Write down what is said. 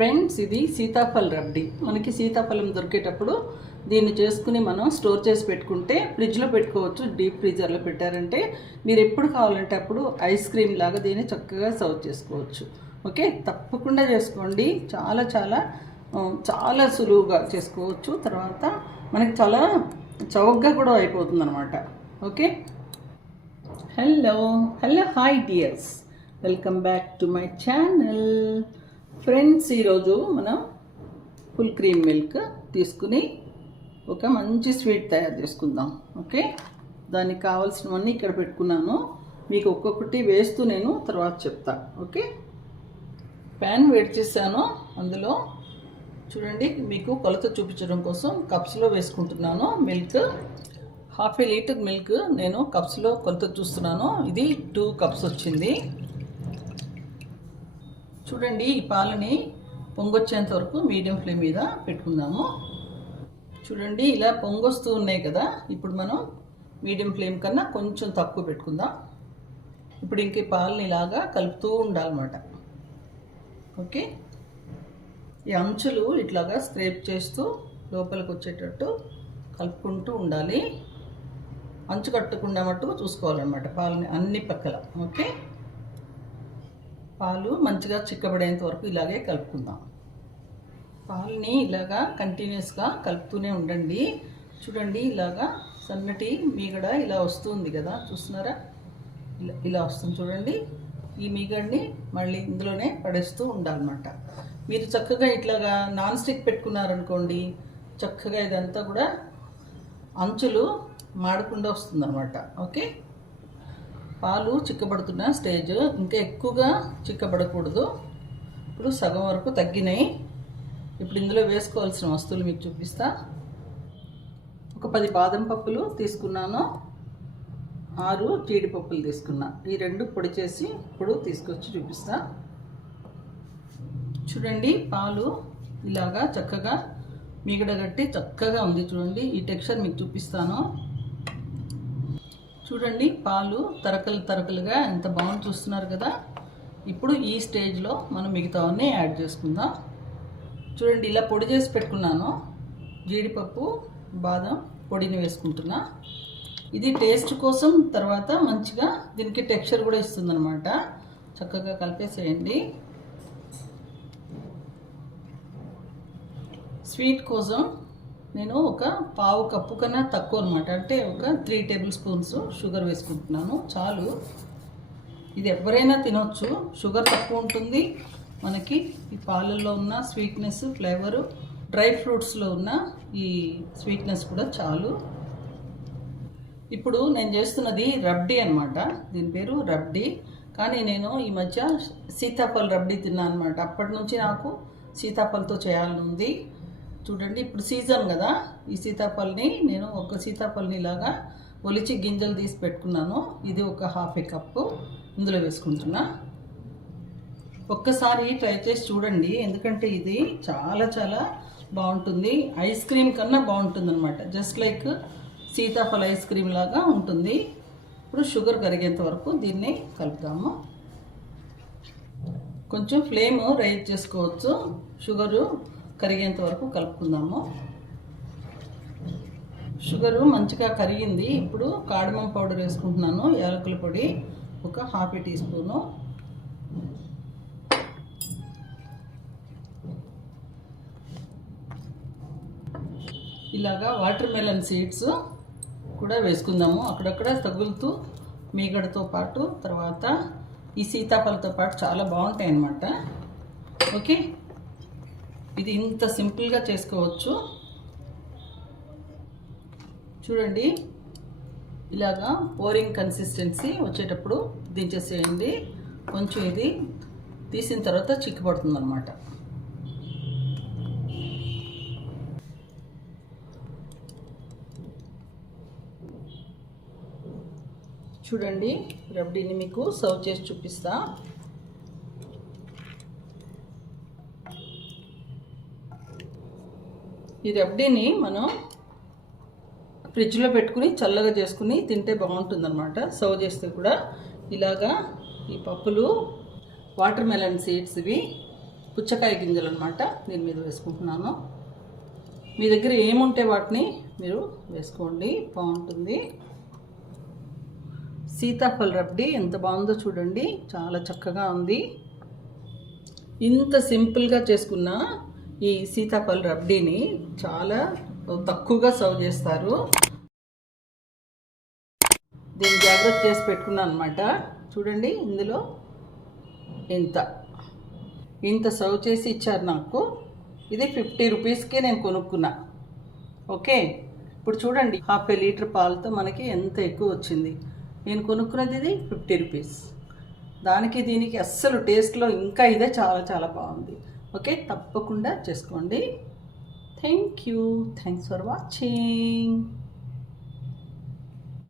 Friends, ఇది సీతాఫల రబ్డీ. మనకి సీతాఫలం దొరికేటప్పుడు దీన్ని చేసుకుని మనం స్టోర్ చేసి పెట్టుకుంటే ఫ్రిడ్జ్లో పెట్టుకోవచ్చు. డీప్ ఫ్రీజర్లో పెట్టారంటే మీరు ఎప్పుడు కావాలంటే అప్పుడు ఐస్ క్రీమ్ లాగా దీన్ని చక్కగా సర్వ్ చేసుకోవచ్చు. ఓకే, తప్పకుండా చేసుకోండి. చాలా చాలా చాలా సులువుగా చేసుకోవచ్చు. తర్వాత మనకి చాలా చౌకగా కూడా అయిపోతుంది అనమాట. Okay, hello hi dears, welcome back to my channel. Friends, ఈరోజు మనం ఫుల్ క్రీమ్ మిల్క్ తీసుకుని ఒక మంచి స్వీట్ తయారు చేసుకుందాం. ఓకే, దానికి కావాల్సినవన్నీ ఇక్కడ పెట్టుకున్నాను. మీకు ఒక్కొక్కటి వేస్తూ నేను తర్వాత చెప్తా. ఓకే, ప్యాన్ వేడి చేశాను. అందులో చూడండి, మీకు కొలత చూపించడం కోసం కప్స్లో వేసుకుంటున్నాను మిల్క్. 1/2 లీటర్ మిల్క్ నేను కప్స్లో కొలత చూస్తున్నాను. ఇది 2 కప్స్ వచ్చింది. చూడండి, ఈ పాలని పొంగొచ్చేంత వరకు మీడియం ఫ్లేమ్ మీద పెట్టుకుందాము. చూడండి, ఇలా పొంగొస్తూ ఉన్నాయి కదా. ఇప్పుడు మనం మీడియం ఫ్లేమ్ కన్నా కొంచెం తక్కువ పెట్టుకుందాం. ఇప్పుడు ఇంక పాలని ఇలాగా కలుపుతూ ఉండాలన్నమాట. ఓకే, ఈ అంచులు ఇట్లాగా స్క్రేప్ చేస్తూ లోపలికి వచ్చేటట్టు కలుపుకుంటూ ఉండాలి. అంచు కట్టకుండా మట్టుకు చూసుకోవాలన్నమాట పాలని అన్ని పక్కల. ఓకే, పాలు మంచిగా చిక్కబడేంత వరకు ఇలాగే కలుపుకుందాం. పాలని ఇలాగా కంటిన్యూస్గా కలుపుతూనే ఉండండి. చూడండి, ఇలాగా సన్నటి మీగడ ఇలా వస్తుంది కదా, చూస్తున్నారా? ఇలా వస్తుంది చూడండి. ఈ మీగడని మళ్ళీ ఇందులోనే పడేస్తూ ఉండాలన్నమాట. మీరు చక్కగా ఇట్లాగా నాన్ స్టిక్ పెట్టుకున్నారనుకోండి, చక్కగా ఇదంతా కూడా అంచులు మాడకుండా వస్తుందన్నమాట. ఓకే, పాలు చిక్కబడుతున్న స్టేజ్, ఇంకా ఎక్కువగా చిక్కబడకూడదు. ఇప్పుడు సగం వరకు తగ్గినాయి. ఇప్పుడు ఇందులో వేసుకోవాల్సిన వస్తువులు మీకు చూపిస్తా. ఒక 10 బాదం పప్పులు తీసుకున్నాను, 6 జీడిపప్పులు తీసుకున్నా. ఈ 2 పొడి చేసి ఇప్పుడు తీసుకొచ్చి చూపిస్తా. చూడండి, పాలు ఇలాగా చక్కగా మీగడ గట్టి చక్కగా ఉంది. చూడండి, ఈ టెక్స్చర్ మీకు చూపిస్తాను. చూడండి, పాలు తరకలుగా ఎంత బాగుంది, చూస్తున్నారు కదా. ఇప్పుడు ఈ స్టేజ్లో మనం మిగతావన్నీ యాడ్ చేసుకుందాం. చూడండి, ఇలా పొడి చేసి పెట్టుకున్నాను. జీడిపప్పు బాదం పొడిని వేసుకుంటున్నా. ఇది టేస్ట్ కోసం, తర్వాత మంచిగా దీనికి టెక్స్చర్ కూడా ఇస్తుందన్నమాట. చక్కగా కలిపేసేయండి. స్వీట్ కోసం నేను ఒక 1/2 కప్పు కన్నా తక్కువ అనమాట, అంటే ఒక 3 టేబుల్ స్పూన్స్ షుగర్ వేసుకుంటున్నాను. చాలు, ఇది ఎవరైనా తినొచ్చు. షుగర్ తక్కువ ఉంటుంది మనకి. ఈ పాలల్లో ఉన్న స్వీట్నెస్, ఫ్లేవరు, డ్రై ఫ్రూట్స్లో ఉన్న ఈ స్వీట్నెస్ కూడా చాలు. ఇప్పుడు నేను చేస్తున్నది రబ్డీ అనమాట. దీని పేరు రబ్డీ. కానీ నేను ఈ మధ్య సీతాఫల రబ్డీ తిన్నాను అనమాట. అప్పటి నుంచి నాకు సీతాఫలతో చేయాలని ఉంది. చూడండి, ఇప్పుడు సీజన్ కదా. ఈ సీతాఫల్ని నేను ఒక సీతాఫల్ని ఇలాగా ఒలిచి గింజలు తీసి పెట్టుకున్నాను. ఇది ఒక 1/2 కప్పు ఇందులో వేసుకుంటున్నా. ఒక్కసారి ట్రై చేసి చూడండి, ఎందుకంటే ఇది చాలా చాలా బాగుంటుంది. ఐస్ క్రీమ్ కన్నా బాగుంటుంది అనమాట. జస్ట్ లైక్ సీతాఫల ఐస్ క్రీమ్ లాగా ఉంటుంది. ఇప్పుడు షుగర్ కరిగేంత వరకు దీన్ని కలుపుదాము. కొంచెం ఫ్లేమ్ రైజ్ చేసుకోవచ్చు. షుగరు కరిగేంత వరకు కలుపుకుందాము. షుగరు మంచిగా కరిగింది. ఇప్పుడు కార్డమం పౌడర్ వేసుకుంటున్నాను. యాలకుల పొడి ఒక 1/2 టీ స్పూను. ఇలాగా వాటర్ మెలన్ సీడ్స్ కూడా వేసుకుందాము. అక్కడక్కడ తగులుతూ మీగడతో పాటు, తర్వాత ఈ సీతాఫలతో పాటు చాలా బాగుంటాయి అన్నమాట. ఓకే, ఇది ఇంత సింపుల్గా చేసుకోవచ్చు. చూడండి, ఇలాగా పోరింగ్ కన్సిస్టెన్సీ వచ్చేటప్పుడు దించేసేయండి. కొంచెం ఇది తీసిన తర్వాత చిక్కుపడుతుంది అన్నమాట. చూడండి, రబ్డీని మీకు సర్వ్ చేసి చూపిస్తా. ఈ రబ్డీని మనం ఫ్రిడ్జ్లో పెట్టుకుని చల్లగా చేసుకుని తింటే బాగుంటుందన్నమాట. సర్వ్ చేస్తే కూడా ఇలాగా ఈ పప్పులు వాటర్ మెలన్ సీడ్స్ ఇవి పుచ్చకాయ గింజలు అనమాట దీని మీద వేసుకుంటున్నాను. మీ దగ్గర ఏముంటే వాటిని మీరు వేసుకోండి, బాగుంటుంది. సీతాఫల రబ్డీ ఎంత బాగుందో చూడండి, చాలా చక్కగా ఉంది. ఇంత సింపుల్గా చేసుకున్న ఈ సీతాఫల రబ్డీని చాలా తక్కువగా సర్వ్ చేస్తారు. దీన్ని జాగ్రత్త చేసి పెట్టుకున్నాను అనమాట. చూడండి, ఇందులో ఇంత సర్వ్ చేసి ఇచ్చారు నాకు. ఇది 50 రూపీస్కే నేను కొనుక్కున్నా. ఓకే, ఇప్పుడు చూడండి, 1/2 లీటర్ పాలతో మనకి ఎంత ఎక్కువ వచ్చింది. నేను కొనుక్కున్నది ఇది 50 రూపీస్. దానికి దీనికి అస్సలు టేస్ట్లో ఇంకా ఇదే చాలా చాలా బాగుంది. ఓకే, తప్పకుండా చేసుకోండి. Thank you, thanks for watching.